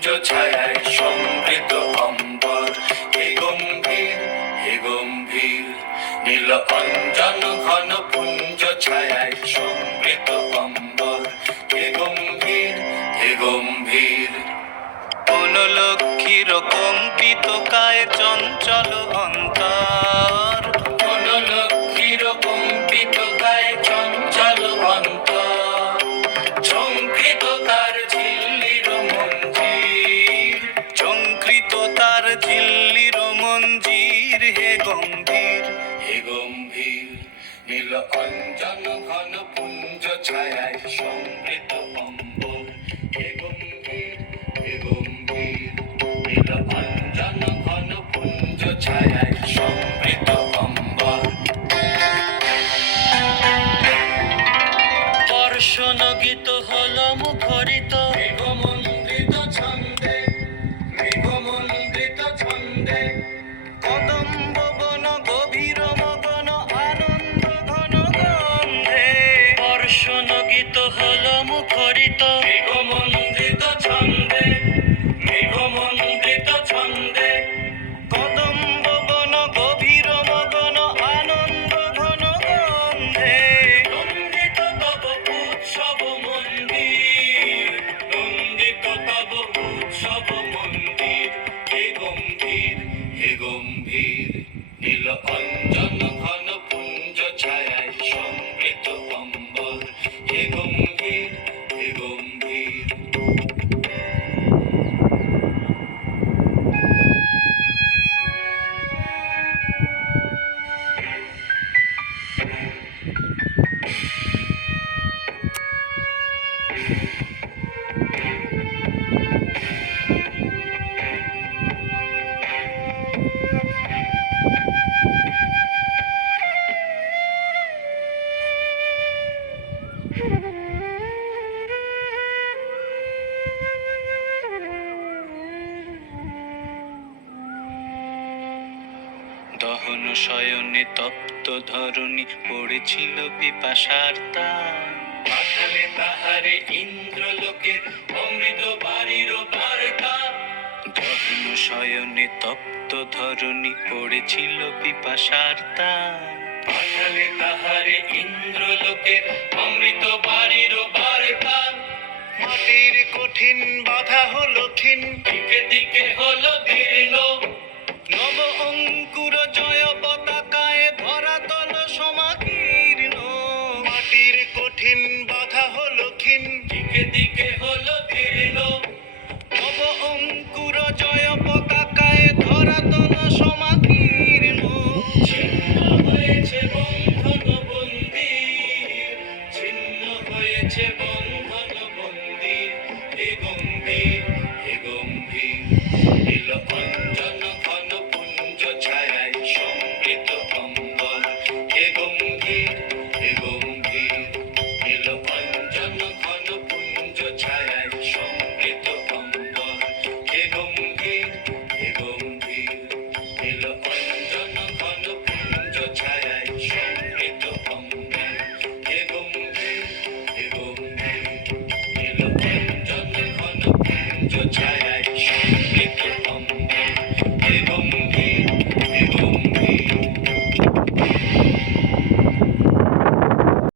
পুঞ্জ ছায়ায় সমৃদ্ধ অম্বর, হে গম্ভীর হে গম্ভীর। নীল অঞ্জন ঘন পুঞ্জ ছায়ায় সমৃদ্ধ অম্বর, হে গম্ভীর হে গম্ভীর। কোন লক্ষ্মীর কম্পিত কায় চঞ্চল অন্তর, কোন লক্ষ্মীর কম্পিত কায় চঞ্চল অন্তর। ঝঙ্কৃত তার ঝিল্লির মঞ্জির, ঝঙ্কৃত তার ঝিল্লির মঞ্জির, হে গম্ভীর হে গম্ভীর। নীল অঞ্জন ঘন পুঞ্জ ছায়ায় সমৃদ্ধ অম্বর, হে গম্ভীর হে গম্ভীর। নীল অঞ্জন ঘন পুঞ্জ ছায়ায় সমৃদ্ধ অম্বর। বর্ষণ গীত হল মুখরিত মেঘমন্ডিত ছন্দে, মেঘমন্ডিত ছন্দে। কদম্ব বন গভীর মগন আনন্দ ঘন গন্ধে। বর্ষণ গীত হল মুখরিত মেঘমন্ডিত ছন্দে, মেঘমন্ডিত ছন্দে। কদম্ব বন গভীর মগন আনন্দ ঘন গন্ধে। নন্দিত তব উৎসব মন্দির, নন্দিত তব উৎসব মন্দির, হে গম্ভীর হে গম্ভীর। নীল অঞ্জন ঘন পুঞ্জ ছায়ায় সমৃদ্ধ অম্বর, হে গম্ভীর হে গম্ভীর। দহন শয়নে তপ্ত ধরণী পড়েছিল পিপাসার তান। পাঠালে তাহারে ইন্দ্রলোকের অমৃত বাড়ির বার্তা। দহন শয়নে তপ্ত ধরণী পড়েছিল পিপাসার তান। পাঠালে তাহারে ইন্দ্রলোকের অমৃত বাড়ির বার্তা। মাটির কঠিন বাধা হলো ক্ষীণ, দিকে দিকে হলো দীর্ণ। নব